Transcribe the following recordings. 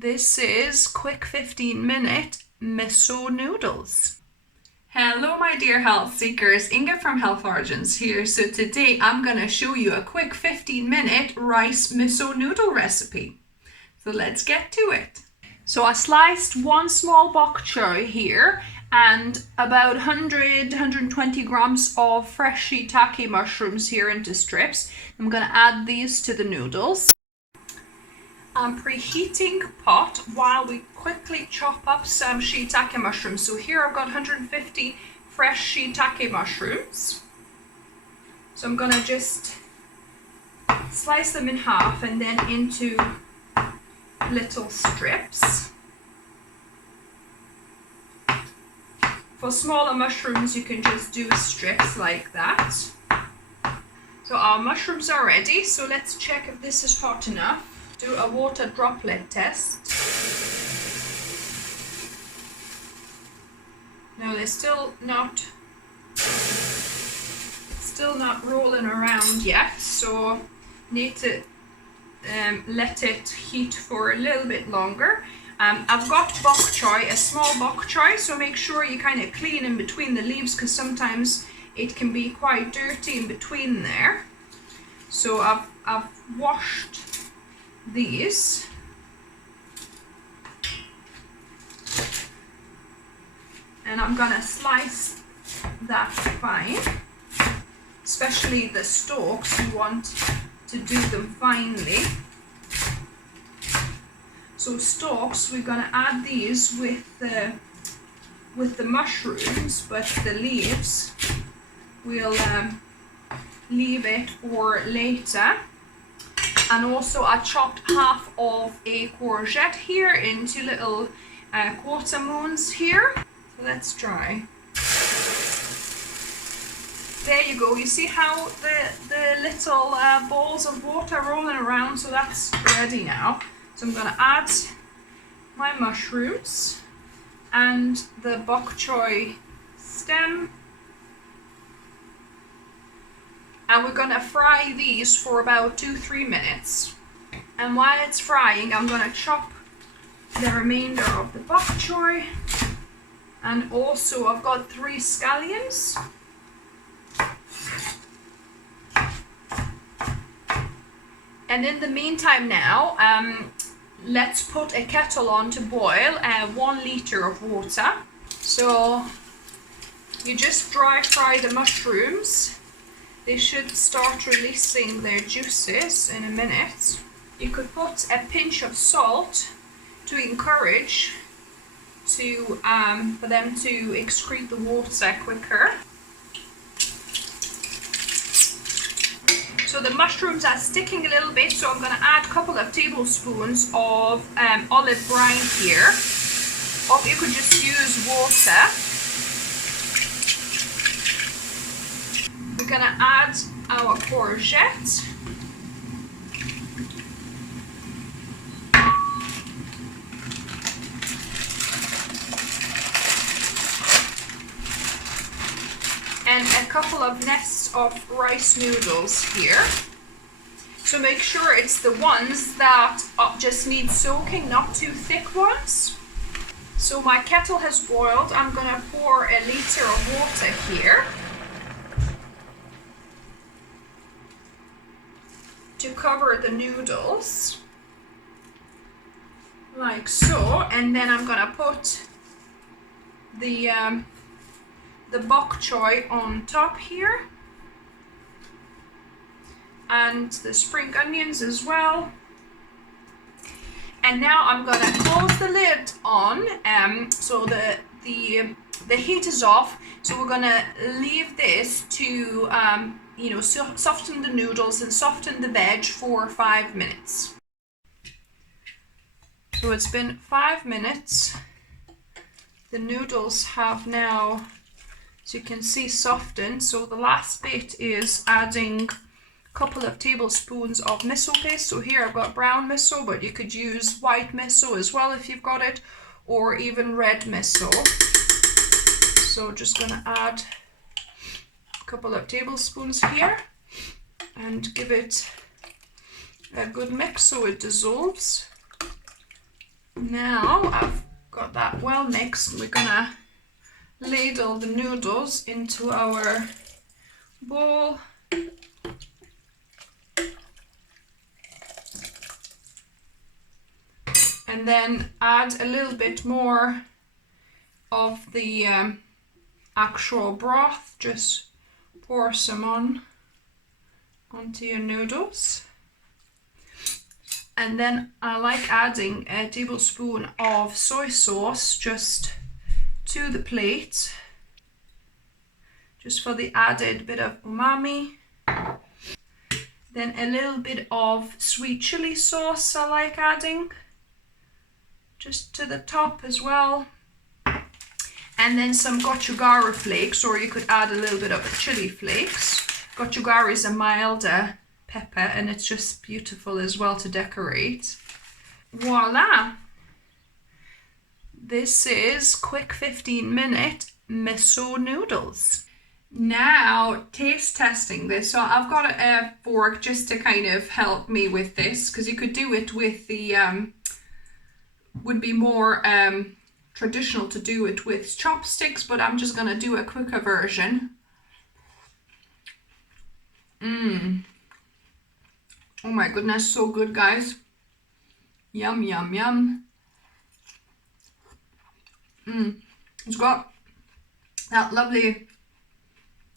This is quick 15-minute miso noodles. Hello my dear health seekers, Inga from Health Origins here. So today I'm going to show you a quick 15-minute rice miso noodle recipe. So let's get to it. So I sliced one small bok choy here and about 100-120 grams of fresh shiitake mushrooms here into strips. I'm going to add these to the noodles. I'm preheating pot while we quickly chop up some shiitake mushrooms. So here I've got 150 fresh shiitake mushrooms. So I'm going to just slice them in half and then into little strips. For smaller mushrooms you can just do strips like that. So our mushrooms are ready, so let's check if this is hot enough. Do a water droplet test. No, they're still not rolling around yet, so need to let it heat for a little bit longer. I've got bok choy, a small bok choy, so make sure you kind of clean in between the leaves because sometimes it can be quite dirty in between there. So I've washed these. And I'm gonna slice that fine, especially the stalks, you want to do them finely. So stalks, we're gonna add these with the mushrooms, but the leaves we'll leave it for later. And also I chopped half of a courgette here into little quarter moons here. So let's try. There you go. You see how the little balls of water are rolling around? So that's ready now. So I'm going to add my mushrooms and the bok choy stem. And we're going to fry these for about 2-3 minutes. And while it's frying, I'm going to chop the remainder of the bok choy. And also I've got 3 scallions. And in the meantime now, let's put a kettle on to boil 1 litre of water. So you just dry fry the mushrooms. They should start releasing their juices in a minute. You could put a pinch of salt to encourage for them to excrete the water quicker. So the mushrooms are sticking a little bit, so I'm going to add a couple of tablespoons of olive brine here. Or you could just use water. We're going to add our courgette. And a couple of nests of rice noodles here. So make sure it's the ones that just need soaking, not too thick ones. So my kettle has boiled. I'm going to pour a litre of water here to cover the noodles, like so. And then I'm going to put the bok choy on top here, and the spring onions as well. And now I'm going to close the lid on, so the heat is off. So we're going to leave this to soften the noodles and soften the veg for 5 minutes. So it's been 5 minutes. The noodles have now, as you can see, softened. So the last bit is adding a couple of tablespoons of miso paste. So here I've got brown miso, but you could use white miso as well if you've got it, or even red miso. So just going to add a couple of tablespoons here and give it a good mix so it dissolves. Now I've got that well mixed, we're gonna ladle the noodles into our bowl. And then add a little bit more of the actual broth. Just pour some onto your noodles. And then I like adding a tablespoon of soy sauce just to the plate, just for the added bit of umami. Then a little bit of sweet chili sauce I like adding just to the top as well. And then some gochugaru flakes, or you could add a little bit of the chili flakes. Gochugaru is a milder pepper and it's just beautiful as well to decorate. Voila! This is quick 15-minute miso noodles. Now taste testing this. So I've got a fork just to kind of help me with this, because you could do it with the would be more traditional to do it with chopsticks, but I'm just gonna do a quicker version. Oh my goodness, so good, guys. Yum, yum, yum. It's got that lovely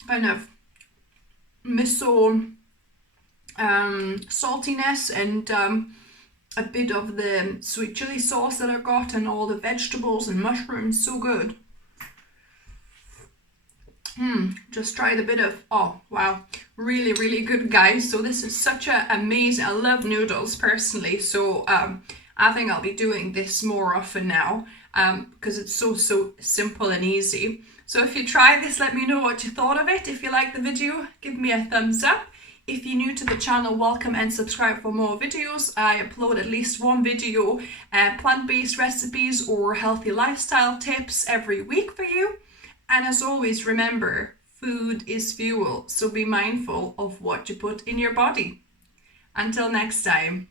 kind of miso saltiness and a bit of the sweet chili sauce that I got, and all the vegetables and mushrooms. So good. Just tried a bit of, oh wow, really, really good, guys. So this is such a amazing, I love noodles personally, so I think I'll be doing this more often now, because it's so simple and easy. So if you try this, let me know what you thought of it. If you like the video, give me a thumbs up. If you're new to the channel, welcome and subscribe for more videos. I upload at least one video, plant-based recipes or healthy lifestyle tips every week for you. And as always, remember, food is fuel, so be mindful of what you put in your body. Until next time.